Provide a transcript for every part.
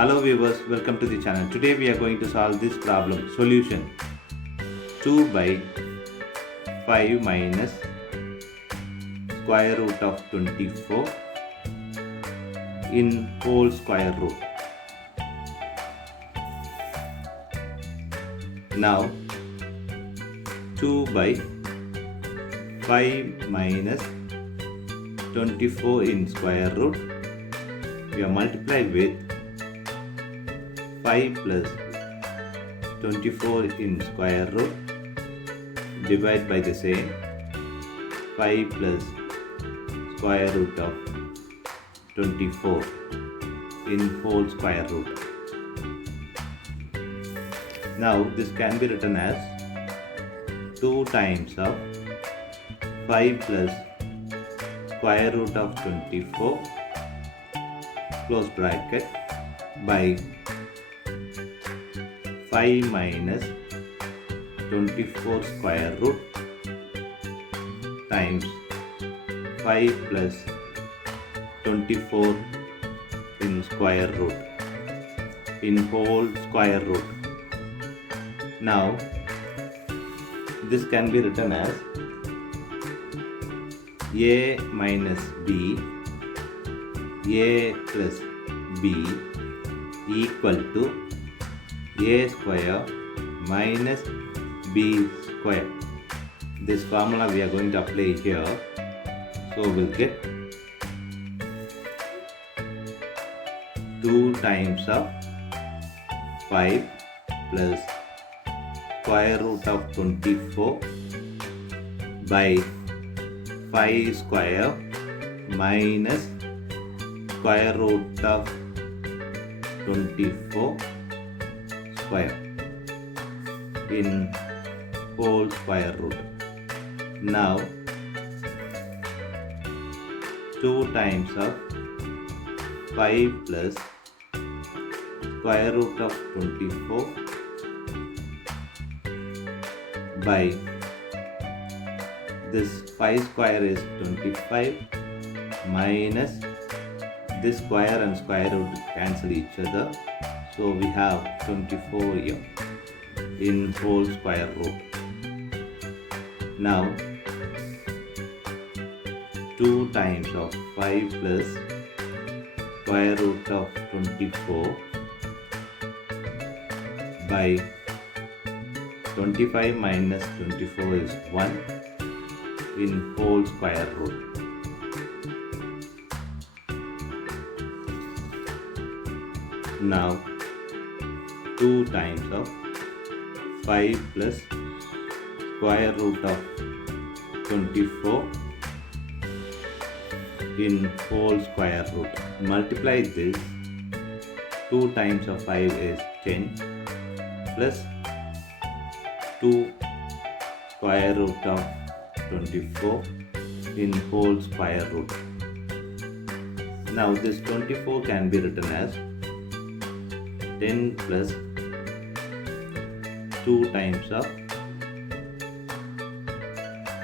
Hello viewers, welcome to the channel. Today we are going to solve this problem. Solution: 2 by 5 minus square root of 24 in whole square root. Now 2 by 5 minus 24 in square root, we are multiplied with 5 plus 24 in square root, divide by the same 5 plus square root of 24 in whole square root. Now this can be written as 2 times of 5 plus square root of 24 close bracket by 5 minus 24 square root times 5 plus 24 in square root in whole square root. Now this can be written as a minus b, a plus b equal to a square minus b square. This formula we are going to apply here. So we'll get 2 times of 5 plus square root of 24 by 5 square minus square root of 24 square in whole square root. Now 2 times of 5 plus square root of 24 by this 5 square is 25 minus this square and square root cancel each other. So we have 24 here in whole square root. Now 2 times of 5 plus square root of 24 by 25 minus 24 is 1 in whole square root. Now 2 times of 5 plus square root of 24 in whole square root. Multiply this. 2 times of 5 is 10 plus 2 square root of 24 in whole square root. Now this 24 can be written as 10 plus 2 times of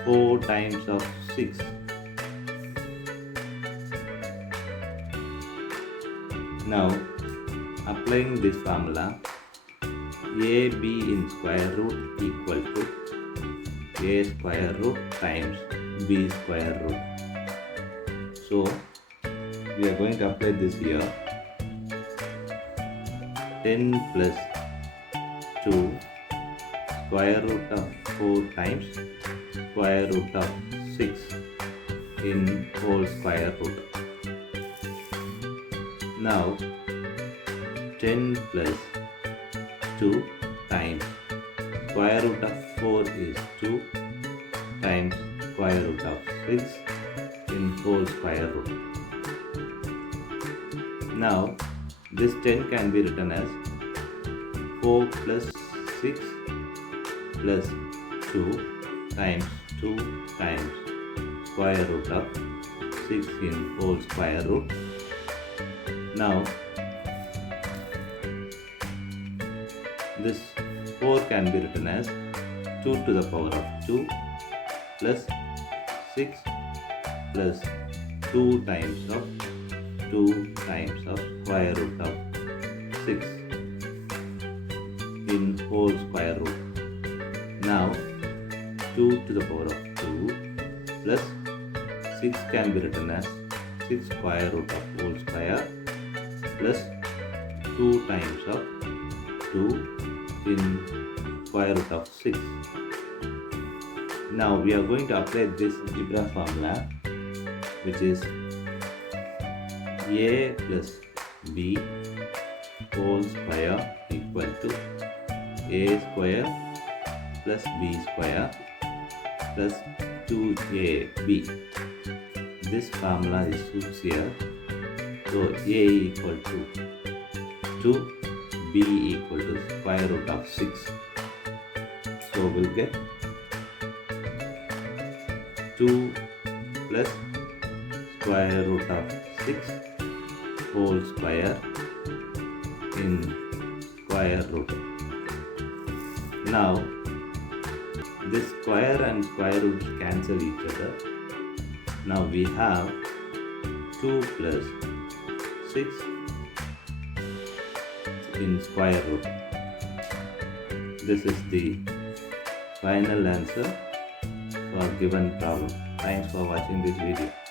4 times of 6. Now applying this formula, ab in square root equal to a square root times b square root. So we are going to apply this here. 10 plus 2 square root of 4 times square root of 6 in whole square root. Now 10 plus 2 times square root of 4 is 2 times square root of 6 in whole square root. Now this 10 can be written as 4 plus 6 plus 2 times 2 times square root of 6 in whole square root. Now this 4 can be written as 2 to the power of 2 plus 6 plus 2 times of 2 times of square root of 6 in whole square root. Now 2 to the power of 2 plus 6 can be written as 6 square root of whole square plus 2 times of 2 in square root of 6. Now we are going to apply this algebra formula, which is a plus b whole square equal to a square plus b square plus 2ab. This formula is used here. So a equal to 2, b equal to square root of 6. So we'll get 2 plus square root of 6 whole square in square root. Now this square and square root cancel each other. Now we have 2 plus 6 in square root. This is the final answer for given problem. Thanks for watching this video.